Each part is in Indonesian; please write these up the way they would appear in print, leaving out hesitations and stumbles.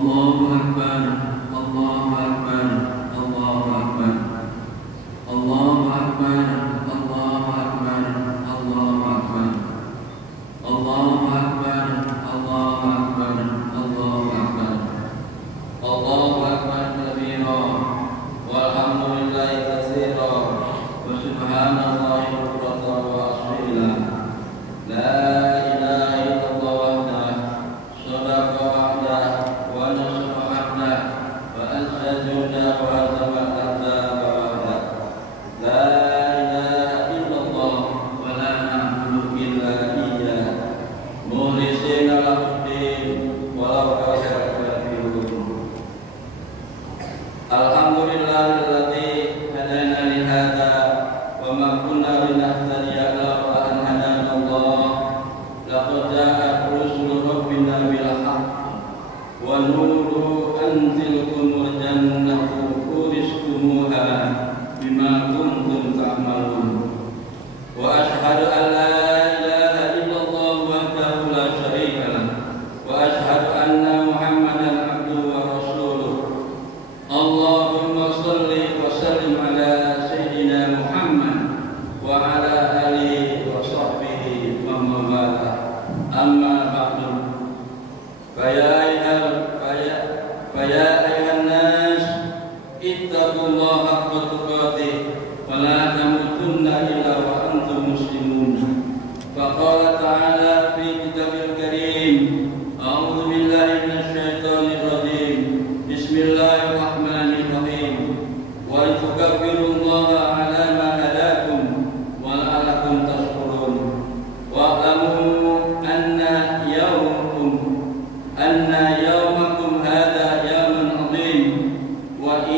Allahu Akbar, Allahu Akbar, Allahu Akbar, Allahu Akbar, Allahu Akbar, Allahu Akbar, Allahu Akbar, Allahu Akbar, Allahu Akbar, Allahu Akbar kabira, walhamdulillahi katsira, wa subhanallahi bukratan wa asila. La ilaha illallah wahdah, shadaqa wahdah, wa nasra wahdah, wa azza wa tabaqata wahdah. La ilaha illallah wa la na'budu illa iyyah, mukhlishina lahu-d-din walau karihal kafirun. Alhamdulillahilladzi hadana li hadza wa ma kunna linahtadiya laula an hadana Allah. Laqad ja'at rusulu rabbina bil haqq wa nuru anzilkumul jannatu uristumuha bima kuntum ta'malun. Wa ashhadu an la ilaha illallah wahdahu la syarika lah, wa ashhadu anna Muhammadan abduhu wa rasuluh. Allahumma shalli wa sallim ala sayyidina Muhammad wa ala alihi wa sahbihi wa man wala. Amma ba'du. Faya ayuhan nas, ittaqullaha haqqa tuqatih wa la tamutunna illa wa antum muslimun. Faqala ta'ala fi kitabil karim, a'udzu billahi minasy syaithanir rajim. Bismillahirrahmanirrahim. Wa litukabbirullaha 'ala ma hadakum wa la'allakum tashkurun. Wa'lamu anna yawmakum hadha yawmun 'azim wa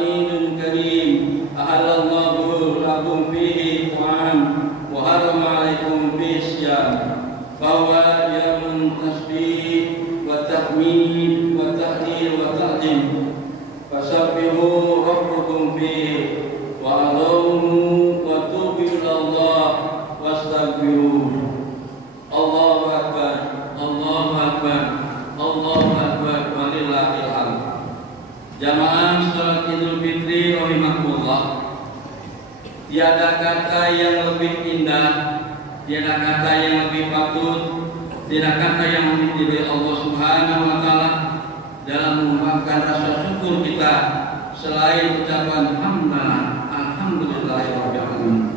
idun karim. Ahallallahu lakum fihi ta'am wa harrama 'alaikum fihi siyam. Fahuwa yawmun tasbih wa tahmid wa tahlil wa ta'zim. Fasabbihu rabbakum fihi wa 'azzimuhu wa tubu ila Allah wastaghfiruh. Allahu Akbar, Allahu Akbar, Allahu Akbar, walillahil hamd. Jamaah salat Idul Fitri rahimakumullah. Tiada kata yang lebih indah, tiada kata yang lebih patut, tiada kata yang lebih diridhai Allah Subhanahu wa taala dalam mengungkapkan rasa syukur kita selain ucapan hamdalah, alhamdulillahirabbil alamin.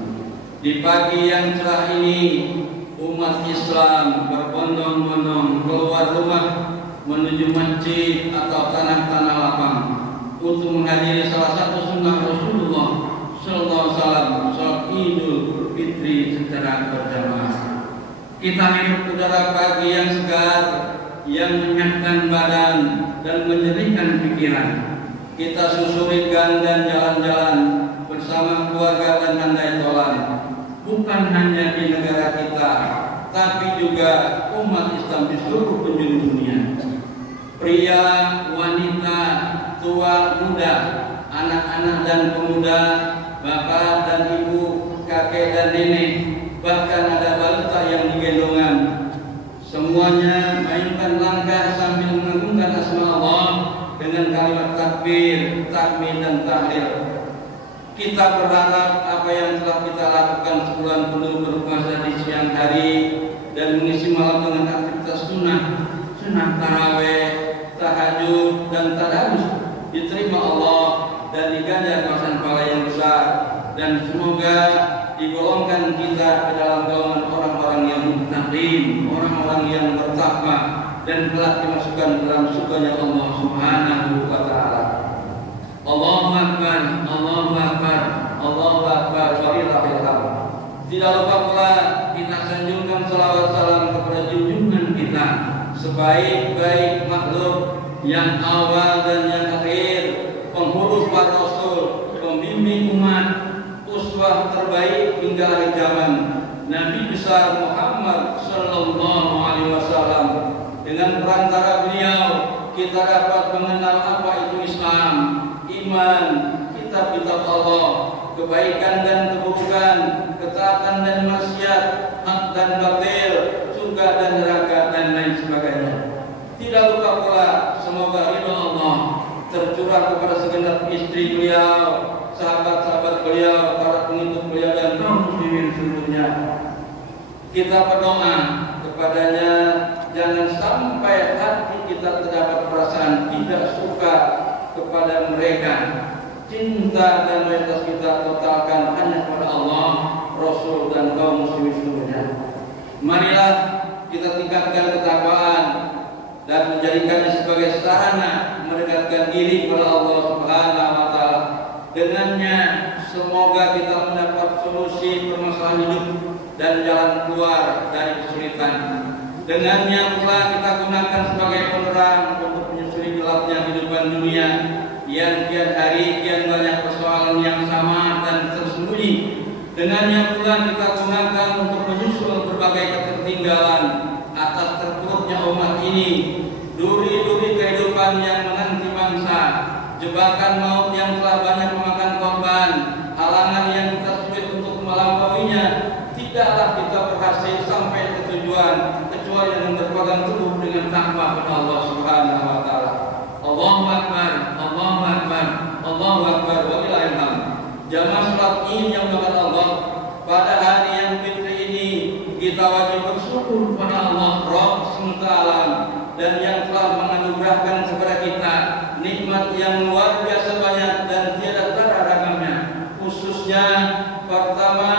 Di pagi yang cerah ini, umat Islam berbondong-bondong keluar rumah menuju masjid atau tanah-tanah lapang untuk menghadiri salah satu sunnah Rasulullah sallallahu alaihi wasallam, salat Idul Fitri secara berjamaah. Kita hirup udara pagi yang segar, yang menyehatkan badan dan menjernihkan pikiran. Kita susuri gang dan jalan-jalan bersama keluarga dan handai tolan. Bukan hanya di negara kita, tapi juga umat Islam di seluruh penjuru dunia. Pria, wanita, tua, muda, anak-anak dan pemuda, bapak dan ibu, kakek dan nenek, bahkan ada balita yang digendongan. Semuanya mainkan langkah sambil mengagungkan asma Allah dengan kalimat takbir, tahmid dan tahlil. Kita berharap apa yang telah kita lakukan sebulan penuh berpuasa di siang hari dan mengisi malam dengan aktivitas sunnah tarawih, tahajud dan tadarus diterima Allah dan diganjar balasan pahala yang besar, dan semoga digolongkan kita ke dalam golongan orang-orang yang muttaqin, orang-orang yang bertakwa dan kelak dimasukkan dalam surganya Allah Subhanahu wa taala. Allahu Akbar, Allahu Akbar, Allahu Akbar, walillahil hamd. Tidak lupa pula kita sanjungkan salawat salam kepada junjungan kita, sebaik-baik makhluk yang awal dan yang akhir, penghulu para rasul, pembimbing umat, uswah terbaik hingga akhir zaman, Nabi besar Muhammad sallallahu alaihi wasallam. Dengan perantara beliau kita dapat mengenal apa itu Islam, iman, kitab-kitab Allah, kebaikan dan keburukan, ketaatan dan maksiat, hak dan batil, surga dan neraka dan lain sebagainya. Tidak lupa pula istri beliau, sahabat-sahabat beliau, para pengikut beliau dan kaum muslimin seluruhnya. Kita berdoa kepadanya, jangan sampai hati kita terdapat perasaan tidak suka kepada mereka. Cinta dan loyalitas kita totalkan hanya kepada Allah, Rasul dan kaum muslimin seluruhnya. Marilah kita tingkatkan ketakwaan dan menjadikannya sebagai sarana mendekatkan diri kepada Allah Subhanahu wa taala. Dengannya semoga kita mendapat solusi permasalahan hidup dan jalan keluar dari kesulitan. Dengannya pula kita gunakan sebagai penerang untuk menyusuri gelapnya kehidupan dunia yang kian hari kian banyak persoalan yang sama dan tersembunyi. Dengannya pula kita gunakan untuk menyusul berbagai ketertinggalan atas terpuruknya umat ini, duri-duri kehidupan yang menanti bangsa, jebakan maut yang telah banyak memakan korban, halangan yang kita sulit untuk melampauinya. Tidaklah kita berhasil sampai ke tujuan kecuali dengan berpegang teguh dengan takwa kepada Allah Subhanahu wa taala. Allahu akbar, Allahu akbar, Allahu akbar wa lillahil hamd. Jamaah salat ini yang dimuliakan Allah, pada hari yang fitri ini kita wajib bersyukur kepada Allah Rabb semesta alam dan yang telah menganugerahkan kepada kita nikmat yang luar biasa banyak dan tiada tara ragamnya. Khususnya pertama,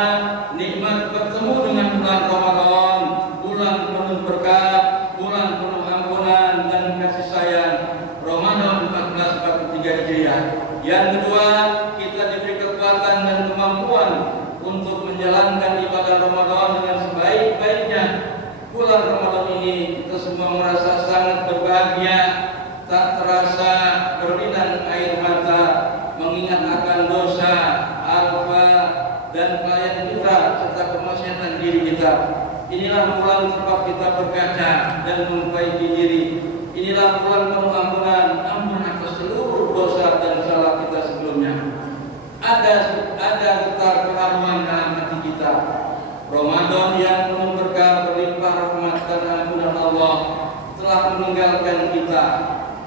nikmat bertemu dengan bulan Ramadan, bulan penuh berkah, bulan penuh ampunan dan kasih sayang, Ramadan 1443 Hijriah. Yang kedua, kita diberi kekuatan dan kemampuan untuk menjalankan ibadah Ramadan dengan sebaik-baiknya. Bulan Ramadan ini kita semua merasa sangat berbahagia, tak terasa berlinang air mata mengingat akan dosa, alfa dan pelayan kita serta kemaksiatan diri kita. Inilah bulan tempat kita berkaca dan memperbaiki diri. Inilah bulan penuh ampunan, ampun atas seluruh dosa dan salah kita sebelumnya. Ada getar keraguan dalam hati kita. Ramadan yang penuh berkah, berlimpah rahmat dan ampunan Allah telah meninggalkan kita.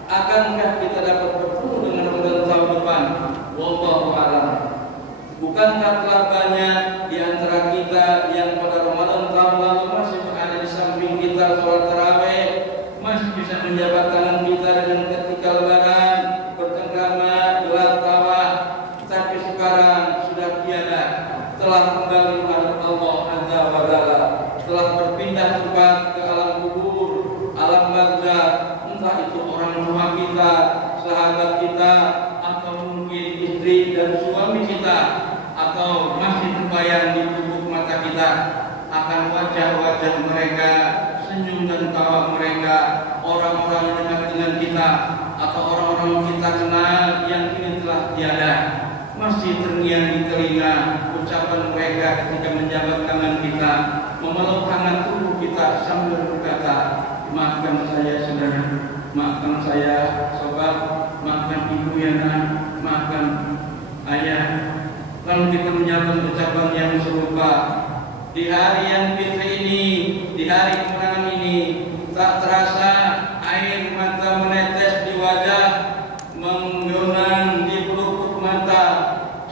Akankah kita dapat bertemu dengan Ramadan tahun depan? Wallahu a'lam. Bukankah telah banyak di antara kita yang pada Ramadan tahun lalu masih berada di samping kita sholat tarawih, masih bisa menjabat tangan kita dengan ketika lebaran, bercengkrama, gelar tawa, tapi sekarang sudah tiada, telah kembali menghadap Allah Azza wa Jalla, telah berpindah tempat ke alam kubur, alam barzakh, entah itu orang tua kita, sahabat kita, atau mungkin istri dan suami kita, atau masih terbayang di tubuh mata kita akan wajah-wajah mereka, senyum dan tawa mereka, orang-orang yang dekat dengan kita atau orang-orang yang kita kenal yang kini telah tiada. Masih terngiang di telinga ucapan mereka ketika menjabat tangan kita, memeluk hangat tubuh kita sambil berkata, maafkan saya saudara, maafkan saya sobat, maafkan ibu Yana, maafkan ayah. Lalu kita menjabat ucapan yang serupa. Di hari yang fitri ini, di hari kemenangan ini, tak terasa air mata menetes di wajah, menggenang di pelupuk mata,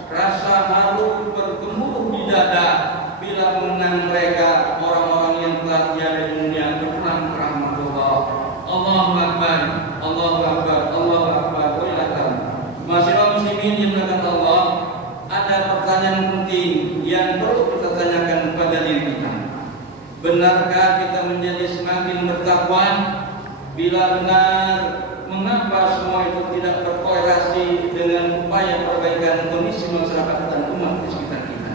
rasa haru bergemuruh di dada bila mengenang mereka, orang-orang yang telah tiada di dunia berpulang ke rahmatullah. Allahu akbar, Allahu akbar, Allahu akbar. Masyaallah muslimin yang dimuliakan Allah, ada pertanyaan penting yang perlu kita tanyakan kepada diri kita. Benarkah kita menjadi semakin bertakwa? Bila benar, mengapa semua itu tidak berkorelasi dengan upaya perbaikan kondisi masyarakat dan umat di sekitar kita?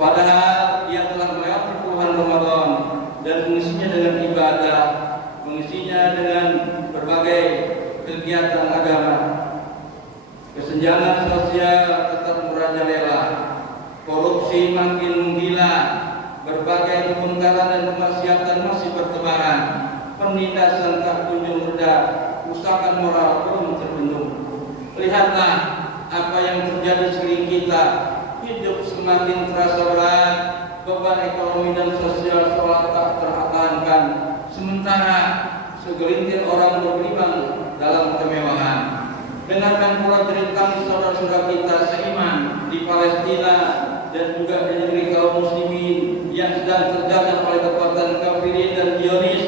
Padahal dia telah melewati puluhan Ramadan dan mengisinya dengan ibadah, mengisinya dengan berbagai kegiatan agama. Kesenjangan sosial tetap merajalela, korupsi makin menggila, berbagai kemungkaran dan kemaksiatan masih bertebaran, penindasan tak kunjung reda, kerusakan moral belum terbendung. Lihatlah apa yang terjadi sekeliling kita, hidup semakin terasa berat, beban ekonomi dan sosial seolah tak tertahankan, sementara segelintir orang bergelimang dalam kemewahan. Dengan dengarkan pula cerita saudara-saudara kita seiman di Palestina dan juga di negeri kaum muslimin yang sedang terjajah oleh kekuatan kafirin dan Zionis.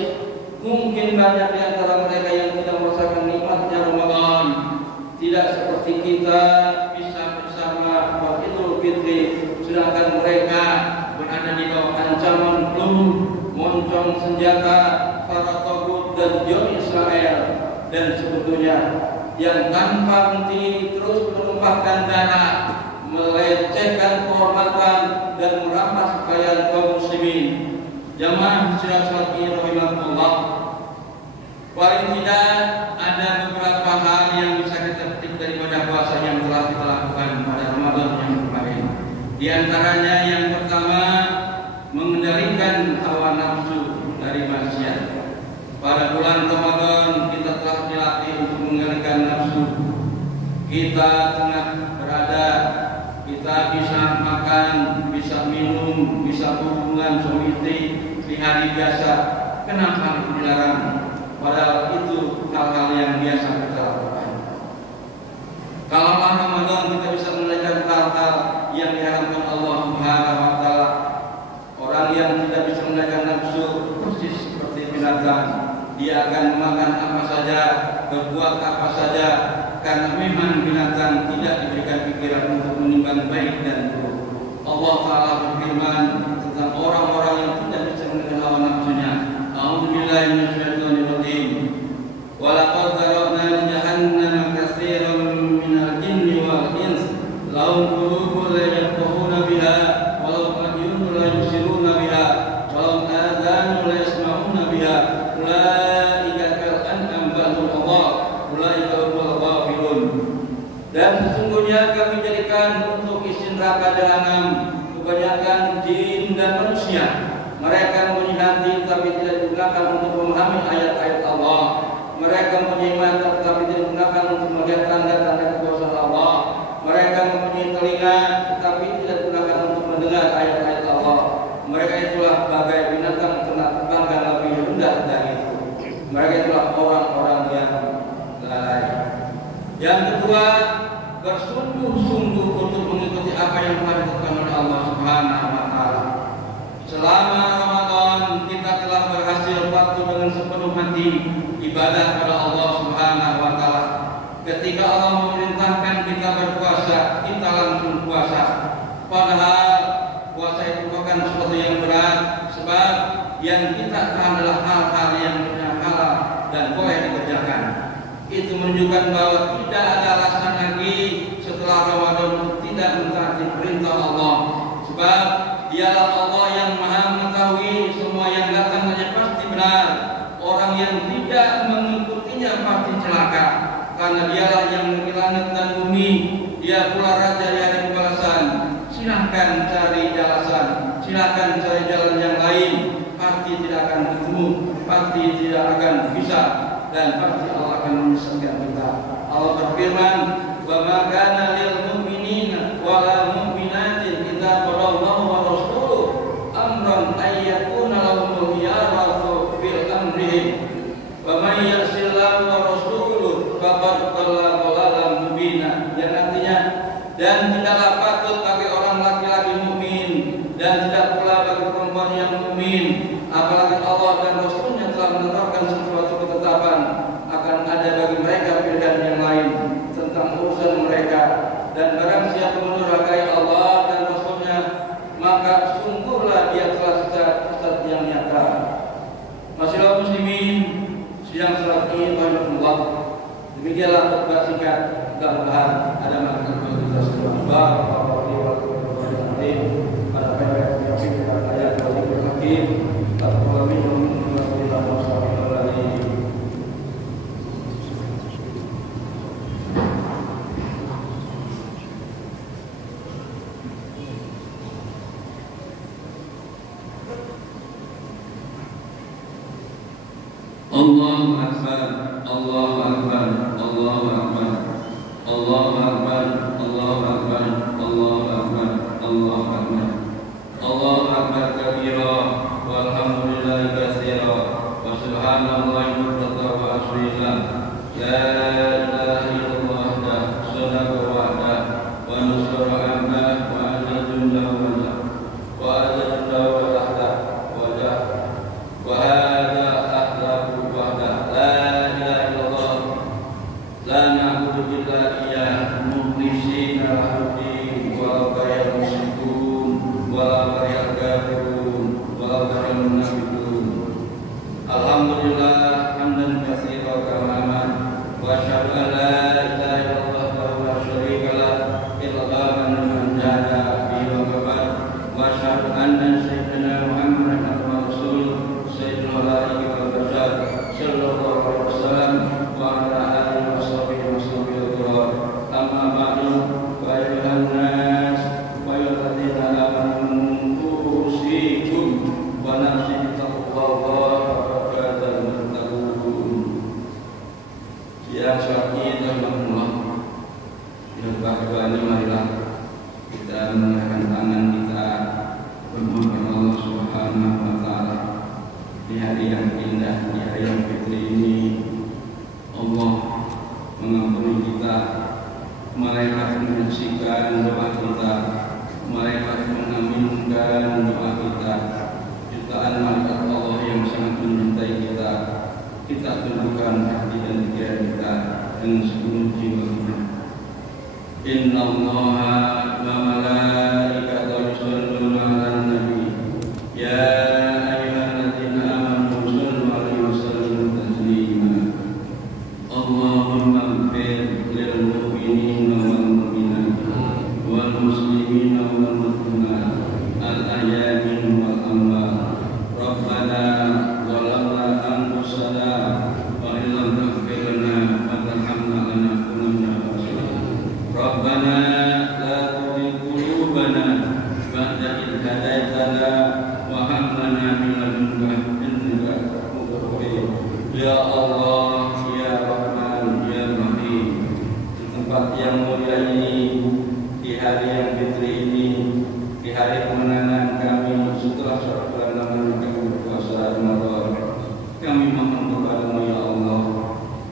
Mungkin banyak di antara mereka yang tidak merasakan nikmatnya Ramadan, tidak seperti kita bisa bersama Idul Fitri, sedangkan mereka berada di bawah ancaman peluru, moncong senjata para tagut dan Zionis Israel, dan sebetulnya yang tanpa henti terus menumpahkan darah, melecehkan kehormatan dan merampas kekayaan kaum muslimin. Jamaah sidang ini rahimahullah, paling tidak ada beberapa hal yang bisa kita petik daripada puasa yang telah kita lakukan pada Ramadan yang kemarin. Di antaranya yang pertama, mengendalikan hawa nafsu dari manusia. Pada bulan Ramadan kita telah dilatih untuk mengendalikan nafsu. Kita tengah berada, kita bisa makan, bisa minum, bisa hubungan suami istri di hari biasa. Kenapa itu dilarang? Padahal itu hal-hal yang biasa kita lakukan. Kalau Ramadan kita bisa mengendalikan hal-hal yang diharamkan Allah Subhanahu wa taala. Orang yang tidak bisa mengendalikan nafsu persis seperti binatang. Dia akan memakan apa saja, berbuat apa saja, karena memang binatang tidak diberikan pikiran untuk menimbang baik dan buruk. Allah Ta'ala berfirman tentang orang-orang yang tidak bisa mengendalikan hawa nafsunya. A'udzubillahi minasyaitonirrajim. Wa laqad zara'na li jahannama katsiran minal jinni wal ins lahum qulubun la yafqahuna biha wa lahum a'yunun la yubsiruna biha wa lahum adhanun la yasma'una biha dan sesungguhnya kami jadikan untuk isi neraka jahanam kebanyakan jin dan manusia. Mereka mempunyai hati tapi tidak digunakan untuk memahami ayat-ayat Allah. Mereka mempunyai mata tapi tidak digunakan untuk melihat tanda-tanda kekuasaan Allah. Mereka mempunyai telinga tapi tidak digunakan untuk mendengar ayat-ayat Allah. Mereka itulah bagai binatang ternak bangga lebih rendah dari itu. Mereka itulah orang-orang yang lalai. Yang kedua, bersungguh-sungguh untuk mengikuti apa yang telah ditentukan oleh Allah Subhanahu wa taala. Selama Ramadan kita telah berhasil patuh dengan sepenuh hati ibadah kepada Allah Subhanahu wa taala. Ketika Allah memerintahkan kita berpuasa, kita langsung puasa. Padahal puasa itu bukan sesuatu yang berat, sebab yang kita adalah hal-hal yang halal dan boleh dikerjakan. Itu menunjukkan bahwa tidak ada alasan lagi setelah Ramadan tidak mentaati perintah Allah. Sebab dialah Allah yang maha mengetahui semua yang datang hanya pasti benar. Orang yang tidak mengikutinya pasti celaka. Karena dialah yang memiliki langit dan bumi. Dia pula Raja di hari pembalasan. Silahkan cari jelasan, silahkan cari jalan yang lain. Pasti tidak akan ketemu, pasti tidak akan bisa, dan pasti Allah akan menyesatkan kita. Allah berfirman, "Wa ma kana lil mu'minina wa lil mu'minatin idza qadallahu wa rasuluhu amran ay yakuna lahumul khiyaratu fil amrihim wa may ya'sillaha wa rasuluhu faqad dhalla dhalalan mubina." Yang artinya, dan tidaklah patut bagi orang laki-laki mukmin dan tidak pula bagi perempuan yang mukmin, apalagi Allah dan Rasulnya telah menetapkan sesuatu ketetapan, akan ada bagi mereka pilihan yang lain tentang urusan mereka. Dan barang siapa mendurhakai Allah dan Rasulnya, maka sungguhlah dia telah sesat yang nyata. Masyaallah muslimin, sidang salat ini Allah. Demikianlah khutbah singkat, mudah-mudahan ada manfaat bagi kita semua. Barakallahu fiikum wa rahmatullahi wa Allahu Akbar, Allahu Akbar, Allahu Akbar, Allahu Akbar, Allahu Akbar, Allahu Akbar, Allahu Akbar, Allahu Akbar kabira, walhamdulillahi katsira, wa subhanallahi wa ta'ala wa asyrila, la ilaha illallah. mengizinkan doa kita. Jutaan malaikat Allah yang sangat mencintai kita, kita tundukkan hati dan pikiran kita dengan sepenuh jiwa kita. Innallaha wa malaikatahu yusholluna 'alan nabi. Ya ayyuhalladzina amanu shallu 'alaihi wa sallimu taslima. Allahumma ighfir lil mu'minina wal mu'minat wal muslimina wal muslimat al ahya'i wal amwat. Rabbana zalamna anfusana wa illam taghfir lana wa tarhamna lanakunanna minal khasirin. Rabbana la tuzigh qulubana ba'da idh hadaytana wa hab lana min ladunka innaka antal wahhab. Ya Allah, ya Rahman, ya Rahim. Di tempat yang mulia ini, di hari yang fitri ini, di hari kemenangan kami setelah sholat bulan kami berpuasa Ramadan, kami mohon kepadamu ya Allah,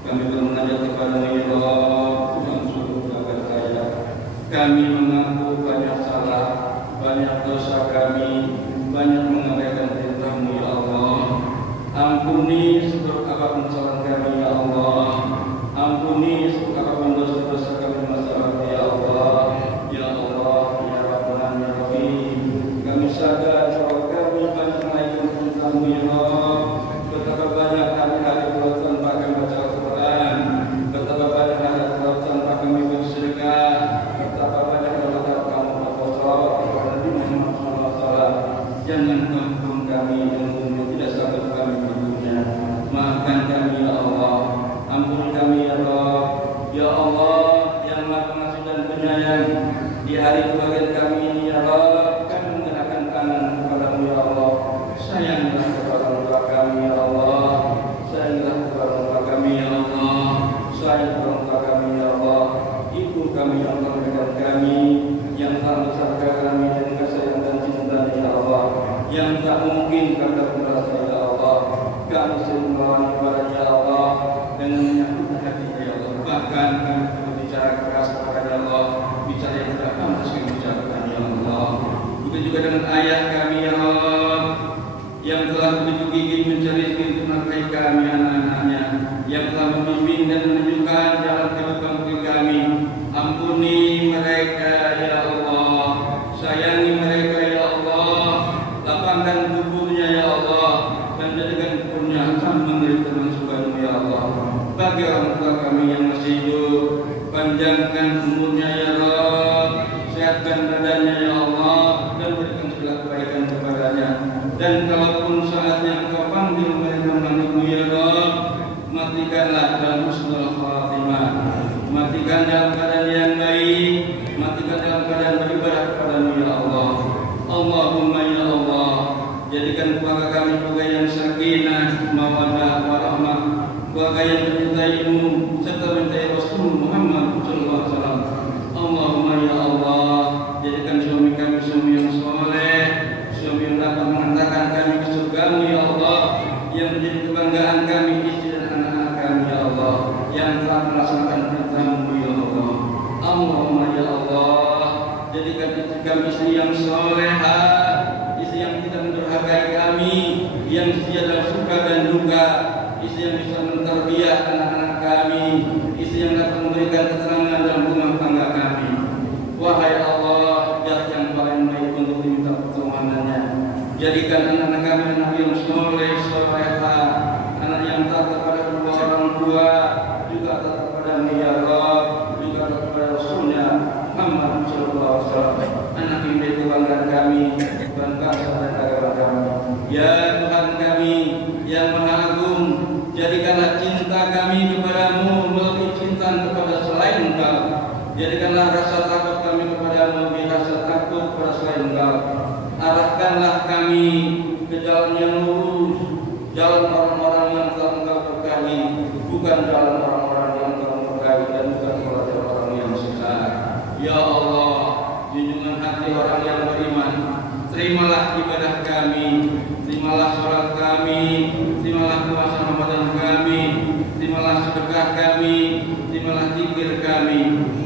kami bermunajat kepadamu ya Allah, Tuhan surga berkaya. Kami mengaku banyak salah, banyak dosa kami, banyak mengabaikan perintahmu ya Allah. Ampuni seluruh apapun kesalahan kami ya Allah. Ampuni seluruh apapun dosa-dosa kami masa lalu ya Allah. Ya Allah, ya Rahman, ya Rahim. Kami sadar bahwa kami banyak melakukan perintahmu ya Allah. Betapa banyak hari-hari telah tanpa kami baca Al-Quran, betapa banyak hari telah tanpa kami bersedekah, betapa banyak dosa kamu berkosor kepada Nabi Muhammad SAW. Jangan hukum kami dan tidak sabar kami berdunia. Maafkan kami ya Allah, ampuni kami ya Allah. Ya Allah yang Maha Pengasih dan Penyayang, di hari kebahagiaan kami ini ya Allah, kami menyerahkan tangan kepadamu ya Allah. Sayanglah kepada orang tua kami ya Allah, sayanglah kepada orang tua kami ya Allah, sayang kepada orang tua kami ya Allah. Ibu kami yang telah memberikan kami, yang telah membesarkan kami dengan kasih sayang dan cinta ya Allah, yang tak mungkin kami dapat merasa ya Allah. Kami sering melawan kepada ya Allah dengan menyakitkan hati ya Allah. Bahkan kami berbicara keras kepada ya Allah, bicara yang tidak pantas kami bicarakan ya Allah. Begitu juga dengan ayah kami ya Allah, yang telah begitu gigih mencari untuk menafkahi kami anak-anaknya, yang telah membimbing dan menunjukkan jalan kehidupan kami. Ampuni mereka ya Allah, sayangi mereka ya Allah, lapangkan kuburnya ya Allah, dan jadikan kuburnya sama dari teman surgamu ya Allah. Bagi orang tua kami yang masih hidup, panjangkan umurnya ya Allah, sehatkan badannya ya Allah, dan berikan segala kebaikan kepadanya. Dan kalaupun saatnya Engkau panggil mereka menunggu ya Allah, matikanlah dalam husnul khatimah, matikan dalam keadaan yang baik, matikan dalam keadaan beribadah kepadamu ya Allah. Allahumma ya Allah, jadikan keluarga kami keluarga yang sakinah, mawaddah, warahmah, keluarga yang mencintaimu serta mencintai Rasul Muhammad SAW. Allahumma ya Allah, jadikan suami kami suami yang soleh, suami yang dapat mengantarkan kami ke surgamu ya Allah, yang menjadi kebanggaan kami, istri dan anak-anak kami ya Allah, yang telah melaksanakan perintahmu ya Allah. Allahumma ya Allah, jadikan kami istri yang soleha, istri yang tidak mendurhakai kami, yang setia dalam suka dan duka, istri yang bisa menterbiah anak-anak kami, istri yang dapat memberikan keterangan dalam rumah tangga kami. Wahai Allah, zat yang paling baik untuk diminta pertolongannya, jadikan anak-anak kami anak yang soleh, soleha, anak yang taat kepada kedua orang tua, juga taat kepada ya Allah, juga taat kepada Rasulnya Muhammad SAW. Anak yang menjadi kebanggaan kami, bangsa dan agama kami. Ya Tuhan kami yang Maha Agung, jadikanlah cinta kami kepadamu melebihi cinta kepada selain Engkau. Jadikanlah rasa takut kami kepadamu melebihi rasa takut kepada selain Engkau. Arahkanlah kami ke jalan yang lurus, jalan orang-orang yang telah Engkau berkahi, bukan jalan orang-orang yang telah berkahi, dan bukan jalan orang yang sesat. Ya Allah, junjungan hati orang yang beriman, terimalah ibadah kami, terimalah sholat kami, terimalah puasa Ramadan kami, terimalah sedekah kami, terimalah zikir kami.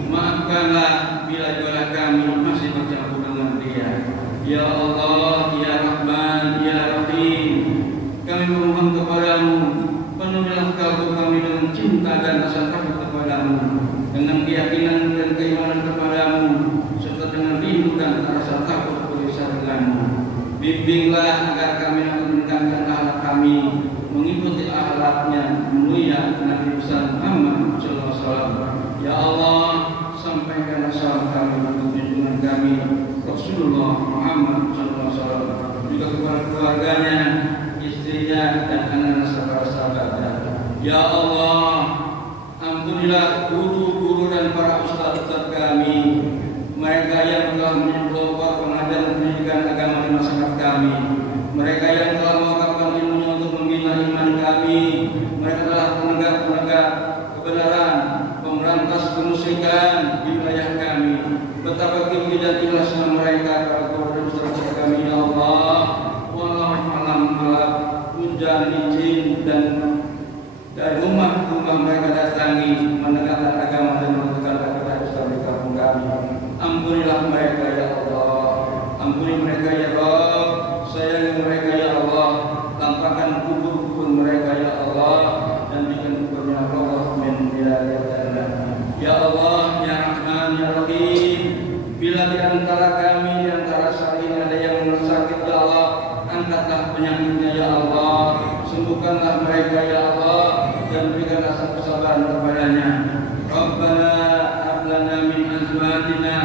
Maafkanlah bila ibadah kami masih bercampur dengan Dia. Ya Allah, Ya Rahman, Ya Rahim, kami memohon kepadamu, penuhilah kalbu kami dengan cinta dan rasa takut kepadamu, dengan keyakinan dan keimanan kepadamu, serta dengan rindu dan rasa takut berusaha denganmu. Bimbinglah agar kami meningkatkan akhlak kami, mengikuti akhlaknya mulia Nabi besar Muhammad SAW. Ya Allah, sampaikan salam kami untuk junjungan kami Rasulullah Muhammad SAW, juga kepada keluarganya, istrinya, dan anak-anak serta sahabatnya. Ya Allah, ampunilah guru-guru dan para ustaz-ustaz kami, mereka yang telah menyebabkan pengajaran pendidikan agama di masyarakat kami, mereka yang telah mewakafkan ilmunya untuk membina iman kami, mereka telah penegak-penegak kebenaran, pemberantas kemusyrikan di wilayah kami. Betapa tinggi dan ikhlasnya mereka para guru dan ustaz kami, ya Allah. Walau malam-malam hujan licin dan dari rumah-rumah mereka datangi menegakkan agama dan menegakkan agama Islam di kampung kami. Ampunilah mereka ya Allah, ampuni mereka ya Rabb, sayangi mereka ya Allah, tampakkan kubur-kubur mereka ya Allah, dan bikin kuburnya Allah min wilayah. Ya Allah, Ya Rahman, Ya Rahim, bila di antara kami, di antara saling ada yang sakit ya Allah, angkatlah penyakitnya ya Allah, sembuhkanlah mereka ya Allah, dan berikan rasa kesabaran kepadanya. Rabbana hab lana min azwajina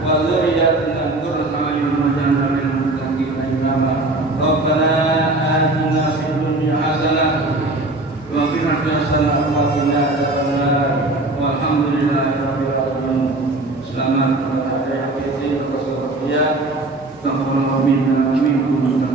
wa dzurriyyatina qurrata a'yun waj'alna lil muttaqina imama. Rabbana atina fid dunya hasanah wa fil akhirati hasanah wa qina adzabannar. Walhamdulillahirabbil alamin. Selamat hari raya Idul Fitri. Taqabbalallahu minna wa minkum.